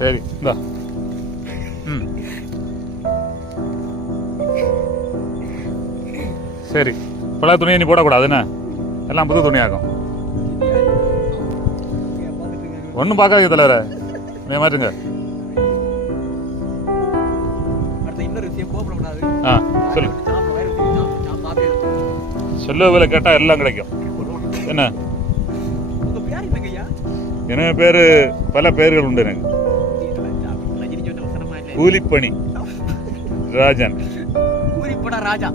சரி இந்தா. ம் சரி, பழைய துணியை நீ போடக்கூடாது என்ன, எல்லாம் புது துணியாகும். ஒன்றும் பார்க்காதீங்க தலைவர, நீ மாட்டுங்க. ஆ சொல்லு. சொல்லுவதில் கேட்டால் எல்லாம் கிடைக்கும். என்ன என்ன பேர்? பல பெயர்கள் உண்டு எனக்கு. கூலிப்பணி ராஜன். ராஜா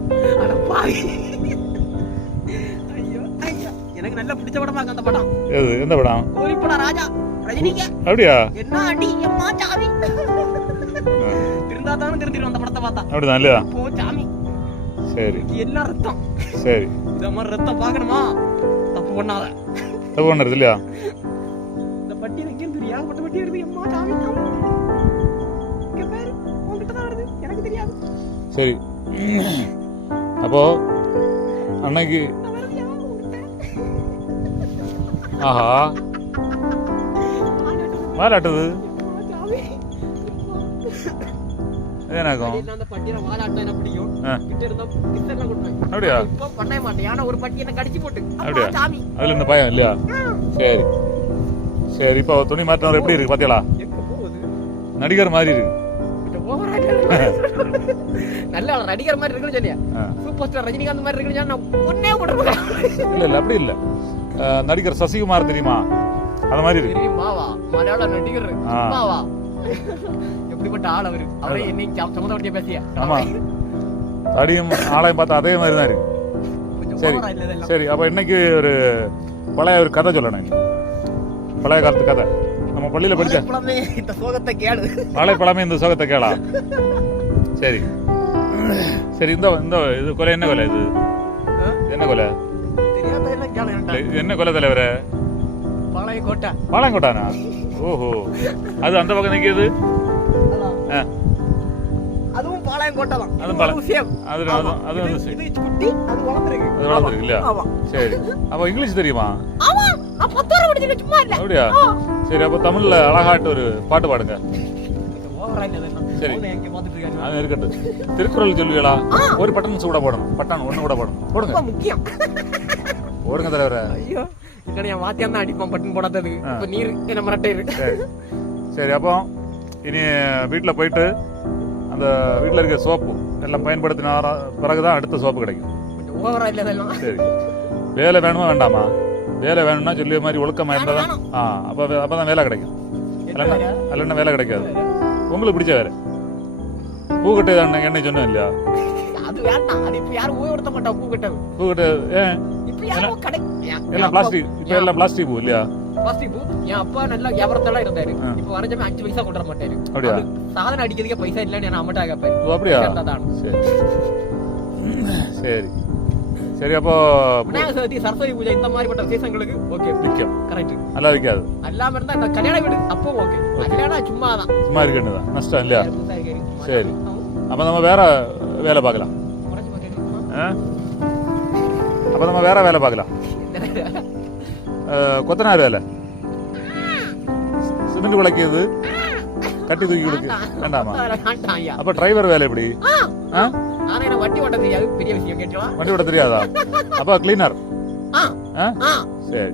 எனக்கு நல்ல பிடிச்ச படமா அந்த படம். எது? எந்த படம்? கூலிப்பட ராஜா ரஜினிக்கு. அப்படியா? என்ன அடி அம்மா சாமி. திருந்தாதானே திருந்திரும் அந்த படத்தை பார்த்தா. அப்படிதான் இல்லையா? ஓ சாமி. சரி, என்ன ரத்தம். சரி, இந்த மாதிரி ரத்தம் பார்க்கணுமா? தப்பு பண்ணாத. தப்பு பண்ணுறது இல்லையா? இந்த பட்டி எனக்கு தெரியா, பட்ட பட்டி எடுத்து அம்மா சாமி. இங்க பாரு, உன்கிட்ட தான் வருது, எனக்கு தெரியாது. சரி, அப்போ அன்னைக்கு ஆஹா வாலாட்டுது ஏனாகும். அப்படியா? ஒரு பட்டி என்ன கடிச்சு போட்டு. அப்படியா? அதுல இந்த பயம் இல்லையா? சரி சரி, இப்போ துணி மாற்றினவர் எப்படி இருக்கு பாத்தியாளா? நடிகர் மாதிரி இருக்கு. நல்ல நடிகர் மாதிரி இருக்குன்னு சொன்னியா? சூப்பர் ஸ்டார் ரஜினிகாந்த் மாதிரி இருக்குன்னு சொன்னா ஒண்ணே போட்டுருக்கேன். இல்ல இல்ல அப்படி இல்ல, நடிகர் சசிகுமார் தெரியுமா? அது மாதிரி இருக்கு. தெரியுமாவா? மலையாள நடிகர் சும்மாவா? எப்படிப்பட்ட ஆள் அவரு? அவரே என்னைக்கு சம்மந்தப்பட்டிய பேசியா? ஆமா, தடியும் ஆளையும் பார்த்தா அதே மாதிரி தான் இருக்கு. சரி சரி, அப்ப இன்னைக்கு ஒரு பழைய ஒரு கதை சொல்லணும். பழைய காலத்து கதை நம்ம பள்ளியில படிச்ச இந்த சோகத்தை கேளு. வாழைப்பழமே இந்த சோகத்தை கேளா? சரி சரி, இந்த இந்த இது கொலை என்ன கொலை? இது என்ன கொலை? என்ன கொலை தலைவர? பாளையங்கோட்டை. பாளையங்கோட்டானா? ஓஹோ, அது அந்த பக்கம் நிற்கிது. அதுவும் பாளையங்கோட்டை தான். அது குட்டி, அது வளர்ந்துருக்கு. அது வளர்ந்துருக்கு இல்லையா? சரி, அப்ப இங்கிலீஷ் தெரியுமா? ஆமா, நான் 10 வரை படிச்சிருக்கேன், சும்மா இல்ல. அப்படியா? சரி, அப்ப தமிழ்ல அழகாட்டு ஒரு பாட்டு பாடுங்க. சரி, அது இருக்கட்டும். திருக்குறள் சொல்லுவீங்களா? ஒரு பட்டன் சூட போடணும், பட்டன் ஒண்ணு கூட போடணும். போடுங்க, முக்கியம். போடுங்க தலைவர. ஐயோ, இங்க வாத்தியம் தான் அடிப்பான் பட்டன் போடாதது. இப்ப நீர் என்ன மரட்டை இருக்கு. சரி, அப்போ இனி வீட்டுல போயிட்டு அந்த வீட்டுல இருக்க சோப்பு எல்லாம் பயன்படுத்தின பிறகுதான் அடுத்த சோப்பு கிடைக்கும். ஓவரா இல்ல இதெல்லாம். சரி, வேலை வேணுமா வேண்டாமா? வேலை வேணும்னா சொல்லிய மாதிரி ஒழுக்கமா இருந்தாதான் அப்பதான் வேலை கிடைக்கும். இல்லைன்னா வேலை கிடைக்காது. உங்களுக்கு பிடிச்ச வேலை பூக்கட்டை தான் என்ன சொன்னேன் இல்லையா? அது வேண்டாம். அது இப்ப யாரும் உபயோகப்படுத்த மாட்டா பூக்கட்டை. பூக்கட்டை ஏன்? எல்லாம் பிளாஸ்டிக். இப்ப எல்லாம் பிளாஸ்டிக் பூ இல்லையா? பிளாஸ்டிக் பூ. என் அப்பா நல்லா வியாபாரத்தெல்லாம் இருந்தாரு. இப்ப வரைஞ்சமே 5 பைசா கொண்டு வர மாட்டாரு. அப்படியா? சாதனை அடிக்கிறதுக்கே பைசா இல்லன்னு நான் அம்மட்டா கேட்பேன். அப்படியா? சரி சரி சரி, அப்போ விநாயகர் சதுர்த்தி, சரஸ்வதி பூஜை இந்த மாதிரிப்பட்ட விசேஷங்களுக்கு ஓகே விற்கும். கரெக்ட். நல்லா விற்காது. அல்லாம இருந்தா இந்த கல்யாண வீடு அப்போ ஓகே. கல்யாணம் சும்மா தான், சும்மா இருக்குன்னு நஷ்டம் இல்லையா? சரி, அப்ப நம்ம வேற வேலை பார்க்கலாம். அப்ப நம்ம வேற வேலை பார்க்கலாம். கொத்தனார் வேலை, சிமெண்ட் விளக்கியது, கட்டி தூக்கி கொடுக்கு வேண்டாமா? அப்ப டிரைவர் வேலை எப்படி? வண்டி ஓட்ட தெரியாது, பெரிய விஷயம் கேட்கலாம். வண்டி ஓட்ட தெரியாதா? அப்ப கிளீனர். சரி,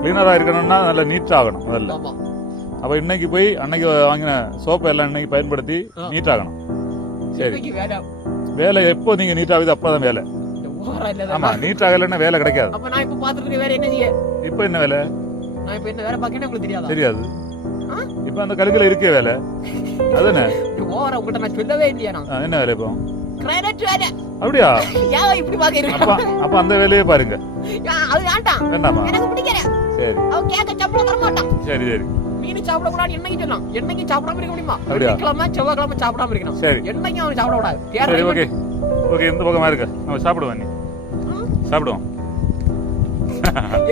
கிளீனரா இருக்கணும்னா நல்ல நீட் ஆகணும் முதல்ல. அப்ப இன்னைக்கு போய் அன்னைக்கு வாங்கின சோப்பை எல்லாம் இன்னைக்கு பயன்படுத்தி நீட் ஆகணும். சரி, வேலை எப்போ நீங்க நீட் ஆகுது அப்பதான் வேலை. ஆமா, நீட் ஆகலன்னா வேலை கிடைக்காது. அப்ப நான் இப்ப பாத்துட்டு வேற என்ன செய்ய? இப்ப என்ன வேலை? நான் இப்ப என்ன வேலை பாக்கேன்னு உங்களுக்கு தெரியாதா? தெரியாது. இப்ப அந்த கருவில இருக்கே வேலை அதுனே. ஓவரா உங்ககிட்ட நான் சொல்லவே இல்லையா? நான் என்ன வேலை இப்போ? கிரெடிட் வேலை. அப்படியா? ஏன் இப்படி பாக்குறீங்க? அப்ப அந்த வேலையே பாருங்க. அது வேண்டாம். வேண்டாமா? எனக்கு பிடிக்கல. சரி, அவ கேக்க சம்பளம் தர மாட்டான். சரி சரி, மீன் சாப்பிட கூடாது என்னைக்கு சொல்லலாம். என்னைக்கு சாப்பிடாம இருக்க முடியுமா? வெள்ளிக்கிழமை செவ்வாய்க்கிழமை சாப்பிடாம இருக்கணும். சரி, என்னைக்கு அவன் சாப்பிட கூடாது. சரி, ஓகே ஓகே, இந்த பக்கமா இருக்க நம்ம சாப்பிடுவோம். நீ சாப்பிடுவோம்.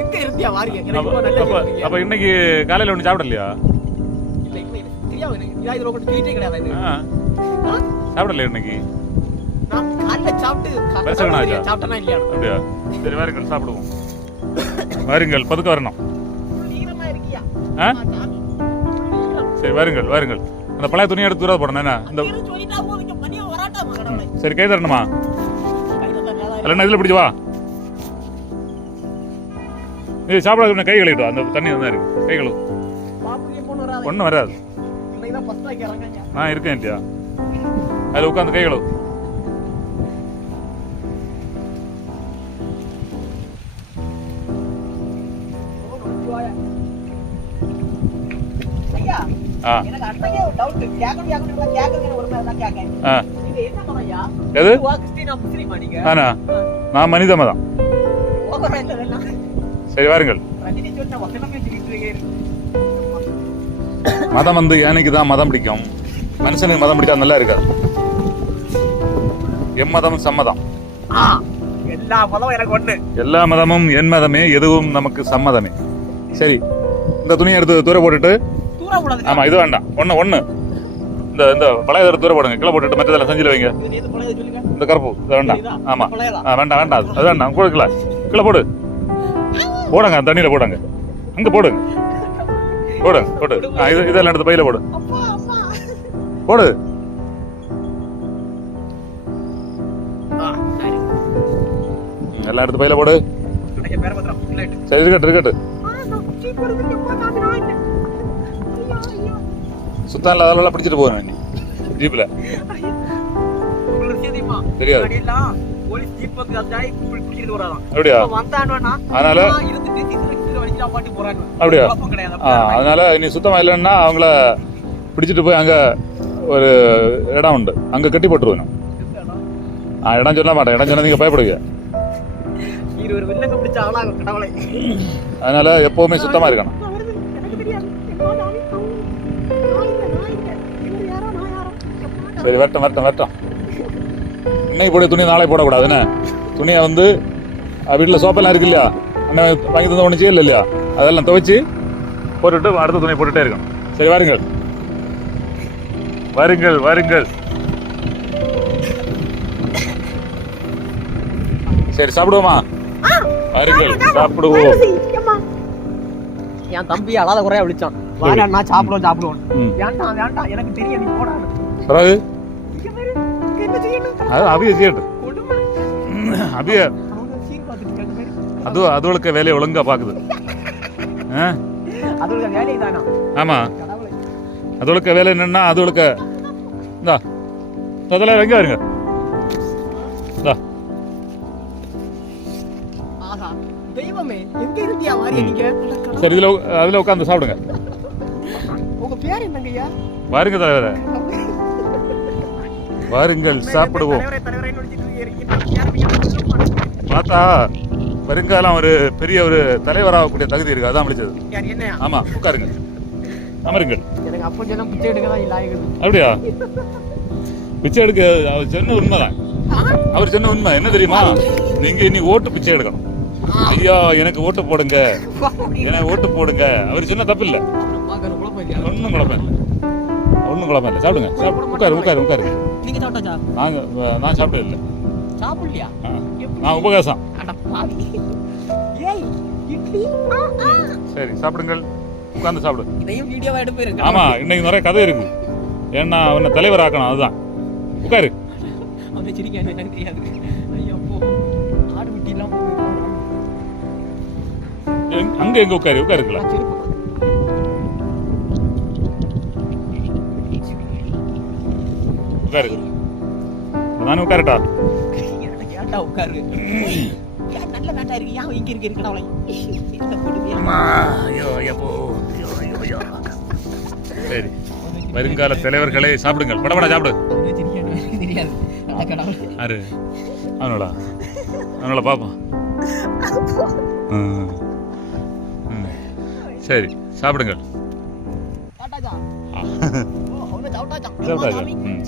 எங்க இருந்தியா வாரிங்க? எனக்கு நல்ல இருக்கு. அப்ப இன்னைக்கு காலையில ஒண்ணு சாப்பிடலையா? இல்ல, இன்னைக்கு தெரியாது. எனக்கு இது ரொம்ப ட்ரீட்டே கிடையாது இது. சாப்பிடல இன்னைக்கு. நான் காலையில சாப்பிட்டு சாப்பிட்டனா இல்லையா? அப்படியா? சரி, வாருங்கள் சாப்பிடுவோம். வாருங்கள், பதுக்க வரணும். ஈரமா இருக்கியா? சரி வாருங்கள் வாருங்கள். அந்த பழைய துணியை எடுத்து தூர போடணும் என்ன? இந்த சரி கை தரணுமா? இல்லைன்னா இதில் பிடிச்சி வா. இது சாப்பிடாத கை கழுவிட்டு அந்த தண்ணி தான் இருக்கு. கை கழுவு. ஒன்றும் வராது. நான் இருக்கேன் இல்லையா? அதில் உட்காந்து கை கழுவு. நான் மனித மதம். சரி வாருங்கள். மதம் வந்து யானைக்கு தான் மதம் பிடிக்கும், மனுஷனுக்கு மதம் பிடிச்சா நல்லா இருக்காது. எம்மதம் சம்மதம். எல்லா மதமும் என் மதமே, எதுவும் நமக்கு சம்மதமே. சரி இந்த துணியை எடுத்து தூர போட்டுட்டு. ஆமா இது வேண்டாம். ஒண்ணு இந்த பழைய தூர போடுங்க. கீழே போட்டுட்டு மற்றதெல்லாம் செஞ்சுல வைங்க. இந்த கருப்பு இது வேண்டாம். ஆமா வேண்டாம் அது வேண்டாம். கொடுக்கல கீழே போடு. போடுங்க தண்ணியில போடுங்க. அங்க போடுங்க. போடு. இதெல்லாம் எடுத்து பையில போடு. போடு. எல்லாம் எடுத்து பையில போடு. சரி இருக்கட்டு. சுத்தம் இல்ல அதெல்லாம் பிடிச்சிட்டு போவேன் ஜீப்ல. தெரியாது அப்படியா? அதனால அப்படியா? அதனால நீ சுத்தமா இல்லைன்னா அவங்கள பிடிச்சிட்டு போய் அங்க ஒரு இடம் உண்டு, அங்க கட்டி போட்டுருவேன். இடம் சொல்ல மாட்டேன். இடம் சொன்னா நீங்க பயப்படுவீங்க. அதனால எப்பவுமே சுத்தமா இருக்கணும். சரி வரட்டும். இன்னைக்கு போட துணி நாளை போடக்கூடாதுன்னு. துணியை வந்து வீட்டில் சோப்பெல்லாம் இருக்கு இல்லையா, அண்ணன் வாங்கி தந்து ஒன்று செய்யல இல்லையா, அதெல்லாம் துவைச்சு போட்டுட்டு அடுத்த துணி போட்டுட்டே இருக்கணும். சரி வாருங்கள். சரி சாப்பிடுவோமா? வாருங்கள் சாப்பிடுவோம். என் தம்பி அழாத குறையா விழிச்சான். வாடா சாப்பிடுவோம். வேண்டாம் எனக்கு தெரியும், நீ போடா. பிறகு அவிய செய்யட்டும். அதுகளுக்கு வேலையை ஒழுங்கா பாக்குது. ஆமா அதுகளுக்கு வேலை என்னன்னா அதுகளுக்கு அதெல்லாம் எங்க வருங்க. சரி அதுல உட்காந்து சாப்பிடுங்க. வாருங்க தலைவரே, வாருங்கள் சாப்பிடுவோம். பார்த்தா வருங்காலம் ஒரு பெரிய ஒரு தலைவராகக்கூடிய தகுதி இருக்கு, அதான் விളിச்சது. ஆமா உட்காருங்க, அமருங்கள். அப்படியா? பிச்சை எடுக்க அவர் சொன்ன உண்மைதான். அவர் சொன்ன உண்மை என்ன தெரியுமா? நீங்க இனி ஓட்டு பிச்சை எடுக்கணும். ஐயா எனக்கு ஓட்டு போடுங்க, எனக்கு ஓட்டு போடுங்க. அவர் சொன்ன தப்பு இல்லை. ஒன்னும் குழப்பம் இல்லை. சாப்பிடுங்க. உட்காரு. நான் சாப்பிடவே இல்லை. நான் உபகாசம். சரி சாப்பிடுங்கள், உட்கார்ந்து சாப்பிடு. ஆமா இன்னைக்கு நிறைய கதை இருக்கு. ஏன்னா அவனை தலைவர் ஆக்கணும், அதுதான். உட்காரு. அங்க எங்க உட்காருக்கலாம். உட்காரு. நானும் உட்காருட்டா. சரி வருங்கால தலைவர்களே சாப்பிடுங்கள். படபட சாப்பிடு. அவனோட பாப்போம். சரி சாப்பிடுங்கள்.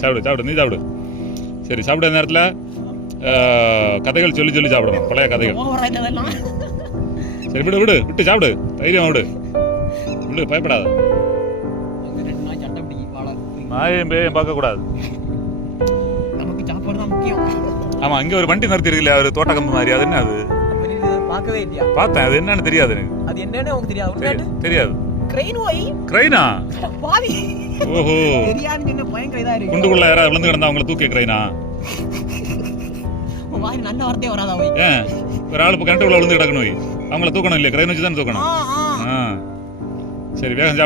சாப்பிடு நீ சாப்பிடு. சரி சாப்பிட நேரத்தில் கதைகள் சொல்லி சாப்பிடணும், பழைய கதைகள். சரி விட்டு சாப்பிடு, தைரியம் விடு, பயப்படாத. நாயம் பேயம் பார்க்க கூடாது. ஆமா இங்க ஒரு வண்டி நிறுத்தி இருக்குல்ல, ஒரு தோட்ட கம்பு மாதிரி. அது என்ன? அது பார்த்தேன். அது என்னன்னு தெரியாது எனக்கு. தெரியாது. கிரெயின் போய் கிரைனா பாவி ஓஹோ தெரியாதுன்னு என்ன பயங்கர இதா இருக்கு குண்டுக்குள்ள யாராவது விழுந்து கிடந்தா அவங்கள தூக்கி கிரைனா வாய் நல்ல வார்த்தையே வராதா போய் ஏன் ஒரு ஆள் இப்போ கிணட்டுக்குள்ள விழுந்து கிடக்கணும் போய் அவங்கள தூக்கணும் இல்லையா கிரைன் வச்சு தானே தூக்கணும் ஆ சரி வேகம்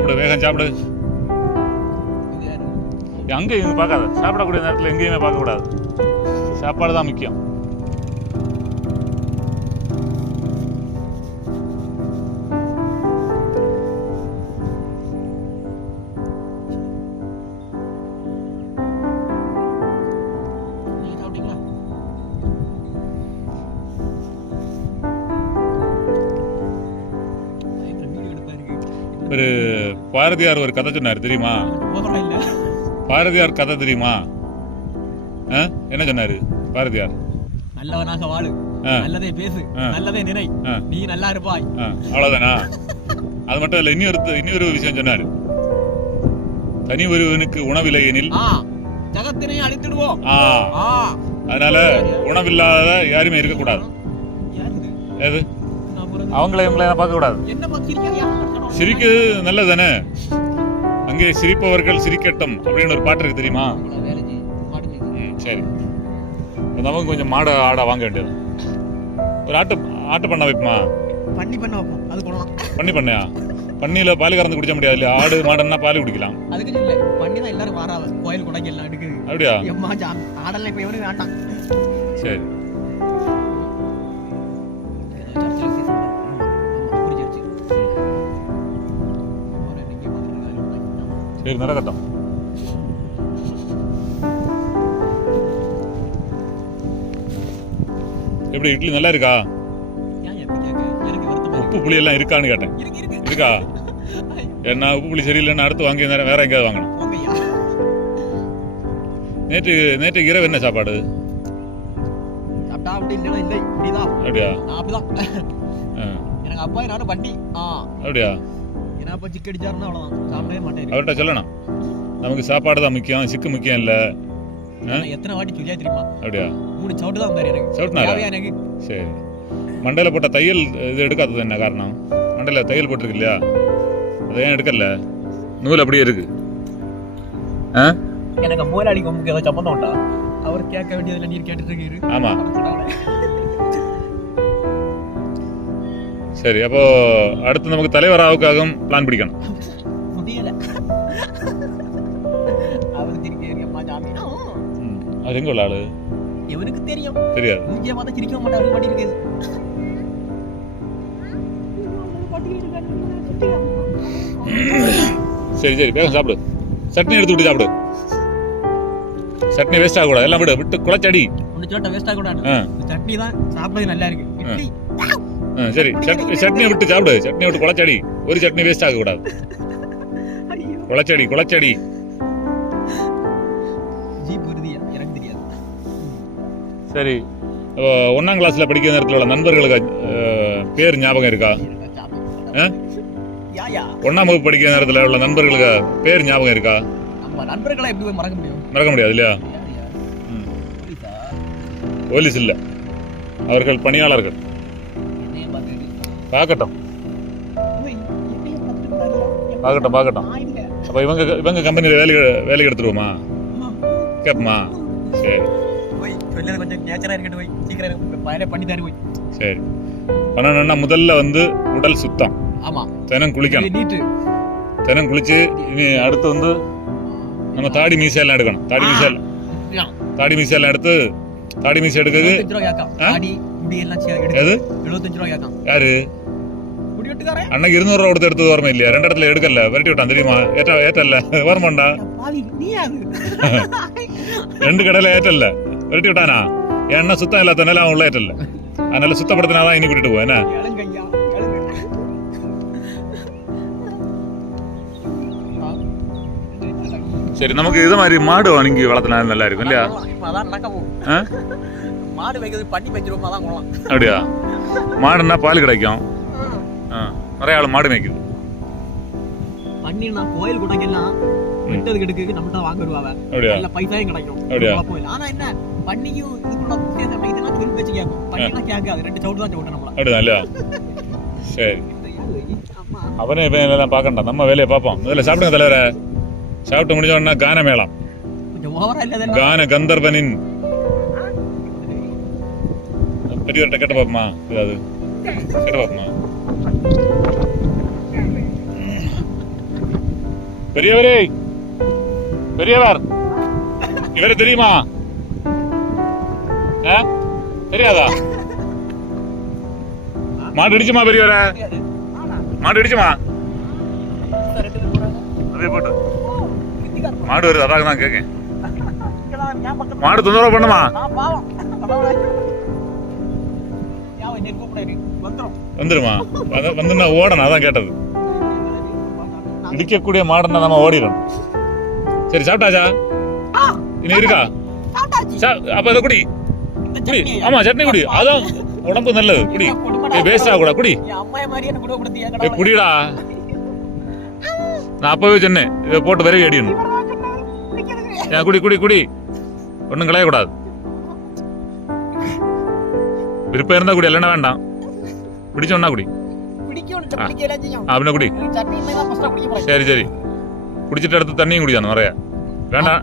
சாப்பிடு அங்கே இங்கே பார்க்காத சாப்பிடக்கூடிய நேரத்தில் எங்கேயுமே பார்க்கக்கூடாது சாப்பாடு தான் முக்கியம் ஒரு பாரதியார் ஒரு கதை சொன்னார் தெரியுமா பாரதியார் கதை தெரியுமா என்ன சொன்னாரு பாரதியார் நல்லவனாக வாழு நல்லதே பேசு நல்லதே நினை நீ நல்லா இருப்பாய் அவ்வளவுதானா அது மட்டும் இல்ல இன்னொரு விஷயம் சொன்னாரு தனி ஒருவனுக்கு உணவில்லை எனில் ஜகத்தினை அழித்திடுவோம் அதனால உணவில்லாத யாருமே இருக்க கூடாது எது அவங்கள இவங்கள பார்க்க கூடாது சிரிக்க நல்லதானே அங்கே சிரிப்பவர்கள் சிரிக்கட்டும் அப்படின்னு ஒரு பாட்டு இருக்கு தெரியுமா சரி நமக்கு கொஞ்சம் மாடு ஆடை வாங்க வேண்டியது ஒரு ஆட்டு பண்ண வைப்போமா பண்ணி பண்ணையா பண்ணியில பால் கறந்து குடிக்க முடியாது இல்லையா ஆடு மாடுன்னா பால் குடிக்கலாம் அதுக்கு இல்ல பண்ணி தான் எல்லாரும் வாராவ கோயில் குடைக்கு எல்லாம் எடுக்குது அப்படியா எம்மா ஆடெல்லாம் இப்ப எவனும் வேண்டாம் சரி சரி நடக்கட்டும் எப்படி இட்லி நல்லா இருக்கா உப்பு புளி எல்லாம் இருக்கான்னு கேட்டேன் இருக்கா என்ன உப்பு புளி சரியில்லைன்னு அடுத்து வாங்கி வேற எங்கேயாவது வாங்கணும் நேற்று இரவு என்ன சாப்பாடு அப்படியா எனக்கு அப்பா நானும் வண்டி அப்படியா அவர்கிட்ட சொல்லணும் நமக்கு சாப்பாடு தான் முக்கியம் சிக்கு முக்கியம் இல்ல எத்தனை வாட்டி சொல்லியா தெரியுமா அப்படியா 3 சவுட்டு தான் வந்தாரு எனக்கு சவுட்னாரா எனக்கு சரி மண்டையில போட்ட தையல் இது எடுக்காதது என்ன காரணம் மண்டையில தையல் போட்டிருக்கு இல்லையா அதை ஏன் எடுக்கல நூல் அப்படியே இருக்கு எனக்கு முதலாளி கொம்புக்கு ஏதோ சம்பந்தம் உண்டா அவர் கேட்க வேண்டியதுல நீர் கேட்டுட்டு இருக்காரு ஆமா சரி அப்போ அடுத்து நமக்கு தலைவராவுக்காகவும் பிளான் பிடிக்கணும் முடியல அவர் திரிக்கேரியம்மா ஜாமீனா அது எங்க உள்ள ஆளு எவனுக்கு தெரியும் தெரியாது மூஞ்சிய பார்த்தா சிரிக்க மாட்டாரு மாட்டி இருக்குது சரி வேகம் சாப்பிடு சட்னி எடுத்து விட்டு சாப்பிடு சட்னி வேஸ்ட் ஆக கூடாது எல்லாம் விட்டு குழச்சடி ஒன்னு சோட்ட வேஸ்ட் ஆக கூடாது சட்னி தான் சாப்பிடுறது நல்லா இருக்கு இட்லி சரி சட்னியை விட்டு சாப்பிடு சட்னியை விட்டு குழச்சடி ஒரு சட்னி வேஸ்ட் ஆக கூடாது குழச்சடி சரி 1ஆம் கிளாஸ்ல படிக்கிற நேரத்தில் உள்ள நண்பர்களுக்கு பேர் ஞாபகம் இருக்கா 1ஆம் வகுப்பு படிக்கிற நேரத்தில் உள்ள நண்பர்களுக்கு பேர் ஞாபகம் இருக்கா நண்பர்களை எப்படி மறக்க முடியாது இல்லையா போலீஸ் இல்ல அவர்கள் பணியாளர்கள் பார்க்கட்டும் அப்ப இவங்க கம்பெனியில வேலைக்கு எடுத்துருவோமா கேப்பமா சரி கொஞ்சம் நேச்சரா இருக்கட்டும் போய் சீக்கிரம் பண்ணி தரு போய் சரி பண்ணணும்னா முதல்ல வந்து உடல் சுத்தம் ஆமா தினம் குளிக்கணும் தினம் குளிச்சு இனி அடுத்து வந்து நம்ம தாடி மீசையெல்லாம் எடுக்கணும் தாடி மீசையெல்லாம் எடுத்து தாடி மீசை எடுக்கிறது யாரு அன்னைக்கு 200 ரூபா கொடுத்து எடுத்து வரமே இல்லையா 2 இடத்துல எடுக்கல விரட்டி விட்டான் தெரியுமா ஏற்றல்ல வரமாண்டா 2 கடையில ஏற்றல்ல விரட்டி விட்டானா ஏன்னா சுத்தம் இல்லாதனால அவன் உள்ள ஏற்றல்ல அதனால சுத்தப்படுத்தினாதான் இனி கூட்டிட்டு போவேன் என்ன சரி நமக்கு இது மாதிரி மாடு வாங்கி வளர்த்தினா நல்லா இருக்கும் இல்லையா மாடு வைக்கிறது பண்ணி வச்சிருவோம் அதான் கொள்ளலாம் அப்படியா மாடுன்னா பால் கிடைக்கும் நிறைய ஆள் மாடு மேய்க்குது பண்ணினா கோயில் குடைக்கெல்லாம் விட்டது கெடுக்கு நம்மகிட்ட வாங்க வருவாங்க நல்ல பைசாயும் கிடைக்கும் ஆனா என்ன பண்ணியும் இதுக்குள்ள வித்தியாசம் இதெல்லாம் சொல்லி வச்சு கேட்கும் பண்ணினா கேட்காது 2 சவுட்டு தான் சவுட்டு நம்மள அப்படிதான் இல்லையா சரி அம்மா அவனே எல்லாம் பார்க்கண்டா, நம்ம வேலையை பார்ப்போம். முதல்ல சாப்பிடுங்க தலைவரை. சாப்பிட்டு முடிஞ்ச உடனே கான மேளம், கொஞ்சம் ஓவரா இல்ல இதெல்லாம். கான கந்தர்வனின் பெரியவர்கிட்ட கேட்ட பாப்போமா? ஏதாவது கேட்ட பாப்போமா? பெரியவரே, பெரியவர் இவரை தெரியுமா? தெரியாதா? மாடு இடிச்சுமா பெரியவரை? மாடு இடிச்சுமா? அதே போட்டு மாடு வருது, அதாக தான் கேட்க. மாடு தொந்தரவு பண்ணுமா? வந்துருமா? வந்துன்னா ஓடணும், அதான் கேட்டது. இடிக்கக்கூடிய மாடுன்னா நம்ம ஓடிடணும். சரி, சாப்பிட்டாச்சா? இனி இருக்கா? அப்ப அதை குடி குடி. ஆமா, சட்னி குடி, அதான் உடம்பு நல்லது. குடி, வேஸ்ட் ஆக கூட குடி. குடிடா, நான் அப்பவே சொன்னேன் இதை போட்டு விரவி அடிக்கணும். குடி குடி குடி, ஒன்றும் களையக்கூடாது. விருப்பம் இருந்தா குடி, இல்லைன்னா வேண்டாம். பிடிச்சோன்னா குடி, அப்படின்னா குடி. சரி சரி, குடிச்சிட்டு அடுத்து தண்ணியும் குடிக்கணும் நிறைய. வேண்டாம்,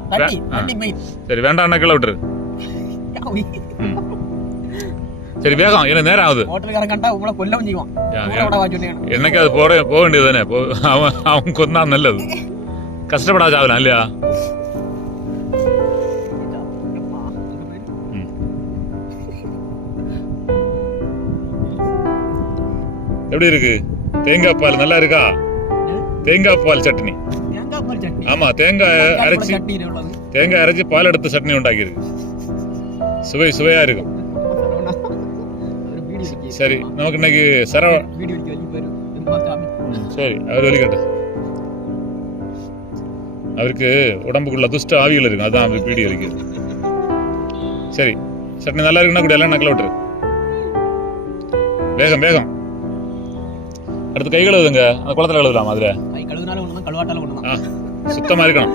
சரி வேண்டாம், கீழே விட்டுரு. சரி, வேகம், எனக்கு நேரம் ஆகுது. என்னைக்கு அது போக வேண்டியது தானே. அவன் கொண்டா நல்லது, கஷ்டப்படாது ஆகலாம் இல்லையா? எப்படி இருக்கு? தேங்காய் பால் நல்லா இருக்கா? தேங்காய் பால் சட்னி. ஆமா, தேங்காய் அரைச்சி பால் எடுத்து சட்னி உண்டாக்கி இருக்கு. சுவையா இருக்கும். சரி, நமக்கு இன்னைக்கு சரி, அவர் வெளிக்கட்ட. அவருக்கு உடம்புக்குள்ள துஷ்ட ஆவிகள் இருக்கு, அதான் அவருக்கு பீடி வலிக்குது. சரி, சட்னி நல்லா இருக்குன்னா கூட எல்லாம் நக்கல விட்டுரு. வேகம் வேகம். அடுத்து கை கழுவுதுங்க, அந்த குளத்துல கழுவலாம். அதுல சுத்தமா இருக்கணும்.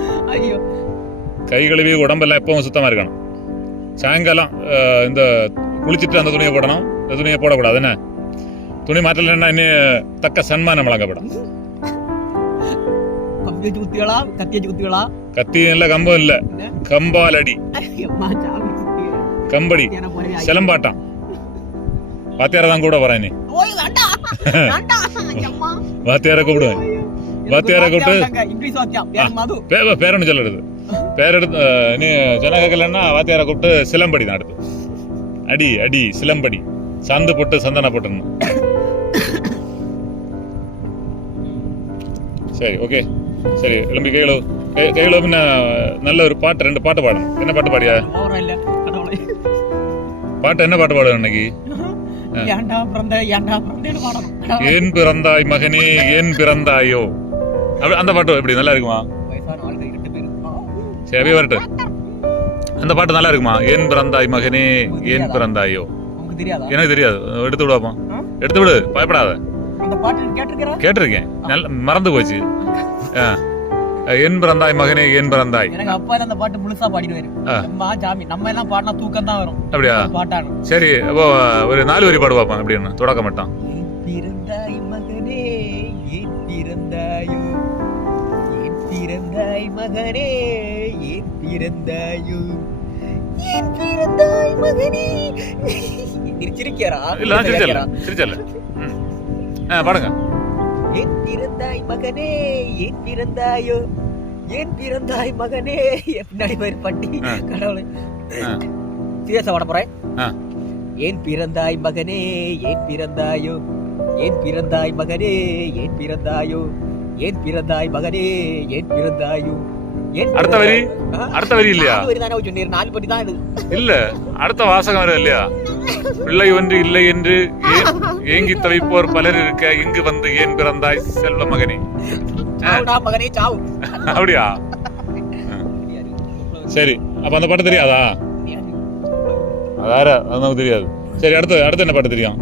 கை கழுவி உடம்பெல்லாம் எப்பவும் சுத்தமா இருக்கணும். சாயங்காலம் இந்த குளிச்சுட்டு அந்த துணியை போடணும். இந்த துணியை போடக்கூடாது. என்ன துணி மாற்றலன்னா இன்னும் தக்க சன்மானம் வழங்கப்படும். கத்தி இல்ல, கம்பம் இல்ல, கம்பால் அடி, கம்படி, சிலம்பாட்டம். வாத்தியார தான் கூட வரேன். நீ வாத்தியார கூப்பிடுவேன். வாத்தியார கூப்பிட்டு பேரன்னு சொல்லுறது. பேரெடுத்து நீ ஜனகலன்னா வாத்தியார கூப்பிட்டு சிலம்படி தான் அடுத்து. அடி அடி சிலம்படி, சந்து போட்டு சந்தன போட்டுணும். சரி, ஓகே. சரி, எலும்பி கைகளவு. நல்ல ஒரு பாட்டு, 2 பாட்டு பாடணும். என்ன பாட்டு பாடியா? பாட்டு என்ன பாட்டு பாடு இன்னைக்கு? ஏன் பிறந்தாய் மகனே, ஏன் பிறந்தாயோ, அந்த பாட்டு எப்படி நல்லா இருக்குமா? சரி, வரட்டு. அந்த பாட்டு நல்லா இருக்குமா? ஏன் பிறந்தாய் மகனே, ஏன் பிறந்தாயோ. எனக்கு தெரியாது, எடுத்து விடுவாப்பா. எடுத்து விடு, பயப்படாத. கேட்டிருக்கேன், மறந்து போச்சு. ஏன் பிறந்தாய் மகனே, ஏன் பிறந்தாய். அப்படியா? சரி, அப்போ ஒரு 4 வரி பாடு பாப்பா. அப்படின்னு தொடக்க மாட்டான். பிறந்தாய் மகனே, ஏன் பிறந்தாயோ, ஏன் பிறந்தாய் மகனே. சிரிக்கிறா? இல்ல, சிரிச்சல. பாடுங்க. ஏன் பிறந்தாய் மகனே, ஏன் பிறந்தாயோ, ஏன் பிறந்தாய் மகனே. பின்னாடி போய் பட்டி கடவுளே. சீரியஸா பாட போறேன். ஏன் பிறந்தாய் மகனே, ஏன் பிறந்தாயோ, ஏன் பிறந்தாய் மகனே, ஏன் பிறந்தாயோ, ஏன் பிறந்தாய் மகனே, ஏன் பிறந்தாயோ. அடுத்த வரி இல்லையா? 4 படி தான் இல்ல, அடுத்த வாசகம் வர இல்லையா? பிள்ளை ஒன்று இல்லை என்று ஏங்கி தவிப்போர் பலர் இருக்க, இங்கு வந்து ஏன் பிறந்தாய் செல்வ மகனே. அப்படியா? சரி, அப்ப அந்த பாட்டு தெரியாதா? அதார, அது நமக்கு தெரியாது. சரி, அடுத்து என்ன பாட்டு தெரியும்?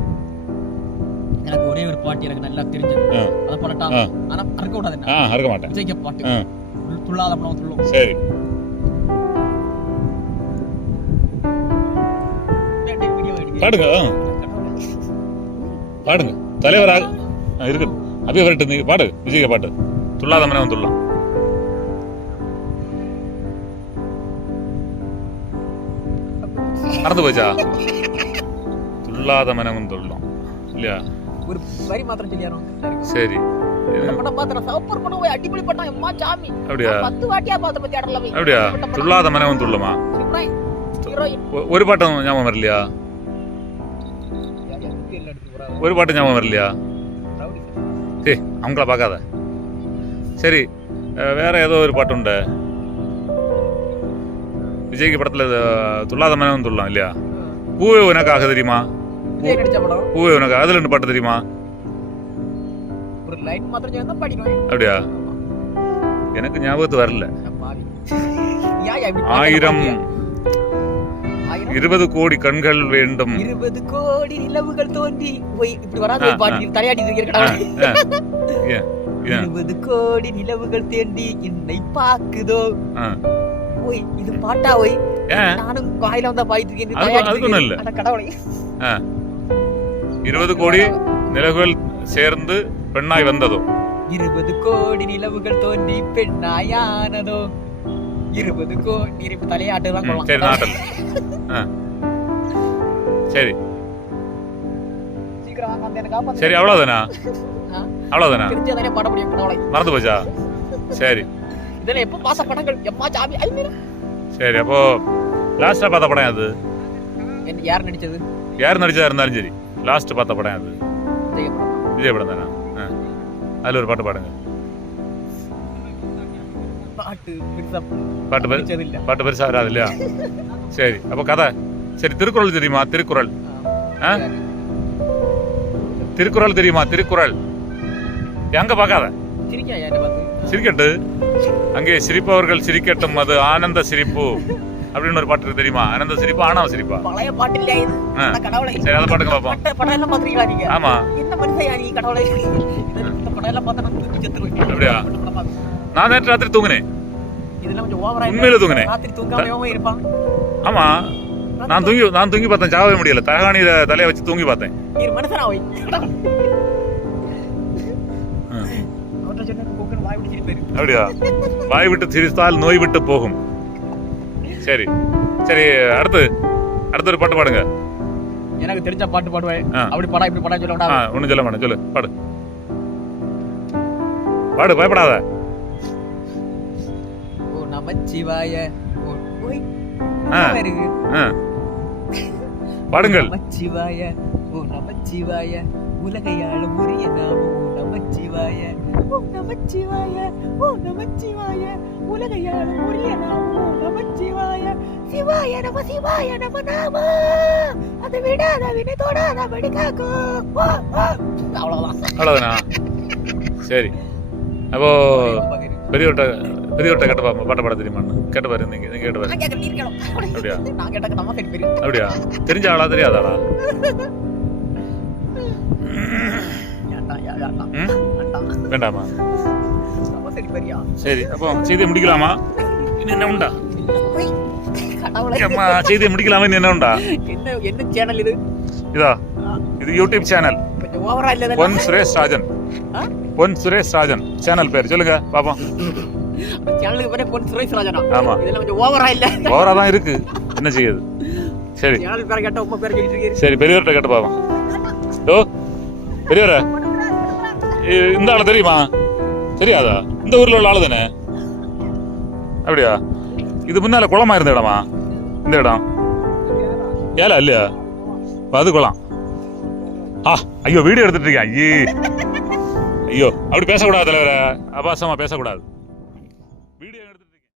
எனக்கு ஒரே ஒரு பாட்டு எனக்கு நல்லா தெரிஞ்சது. அத பாடட்டா? ஆனா அறக்க கூடாது. அறக்க மாட்டேன். விஜய்க்கு பாட்டு துள்ளாத படம் துள்ளும். சரி, பாடுங்க. பாடுங்க தலைவராக இருக்கு. அப்படியே வரட்டு, நீ பாடு விஜய் பாட்டு. துள்ளாத மனம் துள்ளாம். மறந்து போச்சா? துள்ளாத மனம் துள்ளாம் இல்லையா? ஒரு வரி மாத்திரம் சொல்லியாரோம். சரி. படம் பாத்திரம் சூப்பர் படம், போய் அடிப்படை படம் எம்மா சாமி. அப்படியா? 10 வாட்டியா பார்த்த பத்தி அடல போய். அப்படியா? துள்ளாத மனம் துள்ளுமா? ஒரு பாட்டும் ஞாபகம் வரலையா? ஒரு பாட்டு ஞாபகம் வரலையா? ஏய் அவங்கள பார்க்காத. சரி, வேற ஏதோ ஒரு பாட்டு உண்டு விஜய்க்கு படத்துல, துள்ளாத மனம் துள்ளாம் இல்லையா? பூவே உனக்காக தெரியுமா? பூவே உனக்கு, அதுல 2 பாட்டு தெரியுமா? ஒரு லைன் மாத்திரம் சொன்னா பாடிடுவேன். அப்படியா? எனக்கு ஞாபகத்து வரல. 1000 20 கோடி கண்கள் வேண்டும், 20 கோடி நிலவுகள் தோன்றி போய் இப்படி வராத பாடி தலையாடி இருக்கடா. 20 கோடி நிலவுகள் தேண்டி என்னை பாக்குதோ. ஓய் இது பாட்டா? ஓய் நானும் வாயில வந்தா பாயிட்டு இருக்கேன். அதுக்கு ஒண்ணும் இல்ல. அட கடவுளே. 20 கோடி நிலவுகள் சேர்ந்து பெண்ணாய் வந்ததோ. 20 கோடி நிலவுகள் தோன்றி பெண்ணாயானதோ. 20 கோடி இப்ப தலையாட்டுதான் கொள்ளலாம். சரி நாட்டல். சரி சீக்கிரம் வாங்க வந்து எனக்கு காப்பாத்து. சரி அவ்வளவுதானா? அவ்வளவுதானா? தெரிஞ்சதானே பாட முடியும் கடவுளே. மறந்து போச்சா? சரி. இதெல்லாம் எப்ப பாச படங்கள் எம்மா சாமி. சரி, அப்போ லாஸ்டா பார்த்த படம் அது என்ன? யார் நடிச்சது? யார் நடிச்சதா இருந்தாலும் சரி, லாஸ்ட் பார்த்த படம் அது விஜய் படம் தானே? அதுல ஒரு பாட்டு பாடுங்க. பாட்டு பெருசா வராது இல்லையா? சரி, அப்ப கதை. சரி, திருக்குறள் தெரியுமா? திருக்குறள் திருக்குறள் தெரியுமா? திருக்குறள் எங்க பார்க்காத, சிரிக்கட்டு. அங்கே சிரிப்பவர்கள் சிரிக்கட்டும், அது ஆனந்த சிரிப்பு அப்படின்னு ஒரு பாட்டு இருக்கு தெரியுமா? ஆனந்த சிரிப்பு, ஆணவ சிரிப்பா? பழைய பாட்டு இல்லையா இது? கடவுளே. சரி, அத பாட்டுங்க பாப்போம். படம் எல்லாம் பாத்துறீங்களா நீங்க? ஆமா. என்ன மனுஷயா நீ கடவுளே? இந்த படம் எல்லாம் பார்த்தா நான் தூக்கி செத்துருவேன். அப்படியா? நான் நேற்று ராத்திரி தூங்குனேன். இதெல்லாம் கொஞ்சம் ஓவரா. உண்மையில தூங்குனேன். ராத்திரி தூங்காமவே இருப்பான். ஆமா, நான் தூங்கி பார்த்தேன். சாகவே முடியல. தலகாணியில தலைய வச்சு தூங்கி பார்த்தேன். நீ மனுஷனா போய் அவட்ட சொன்ன கோக்கன் வாய் விட்டு சிரிப்பாரு. அப்படியா? வாய் விட்டு சிரித்தால் நோய் விட்டு போகும். சரி சரி, அடுத்து ஒரு பாட்டு பாடுங்க. எனக்கு தெரிஞ்ச பாட்டு பாடுவேன். அப்படி பாடா இப்படி பாடா சொல்ல வேண்டாம். ஒண்ணும் சொல்ல மாட்டேன். சொல்லு, பாடு பாடு, பயப்படாத. ஓ நமச்சிவாய. ஓய் பாடுங்கள். நமச்சிவாய, ஓ நமச்சிவாய, உலகையாளும் உரிய நாமம். ஓ நமச்சிவாய, ஓ நமச்சிவாய, ஓ நமச்சிவாய, உலகையாளும் உரிய நாமம். ஓ நமச்சிவாய, சிவாய நம, சிவாய நம நாம. அது விடாத வினை தொடாத படி காக்கும். அவ்வளவுதானா? சரி, அப்போ பெரியவர்கிட்ட கேட்ட பாட்ட பாட தெரியுமான்னு கேட்டு பாரு. நீங்க கேட்டு பாரு. அப்படியா? அப்படியா? தெரிஞ்ச ஆளா தெரியாத ஆளா? வேண்டாமா? சரி, அப்போ செய்தியை முடிக்கலாமா? இன்னும் என்ன உண்டா? செய்தியை முடிக்கலாமா? இன்னும் என்ன உண்டா? என்ன சேனல் இது? இதா, இது யூடியூப் சேனல். பொன் சுரேஷ் ராஜன். பொன் சுரேஷ் ராஜன் சேனல் பேர் சொல்லுங்க பாப்போம். சேனலுக்கு பேரே பொன் சுரேஷ் ராஜனா? ஆமா. இதெல்லாம் கொஞ்சம் ஓவரா இல்ல? ஓவரா தான் இருக்கு, என்ன செய்யுது? சரி, சேனல் பேரை கேட்டா உங்க பேரை கேட்டிட்டு இருக்கீங்க. சரி, பெரியவர்கிட்ட கேட்டு பாப்போம். ஓ பெரியவரே, இந்த ஆளு தெரியுமா? தெரியாதா? இந்த ஊர்ல உள்ள ஆளு தானே? அப்படியா? இது முன்னால குளமா இருந்த இடமா? இந்த இடம் ஏலா இல்லையா? அது குளம். ஐயோ, வீடியோ எடுத்துட்டு இருக்கேன். ஐயோ, அப்படி பேசக்கூடாது தலைவர, அபாசமா பேசக்கூடாது.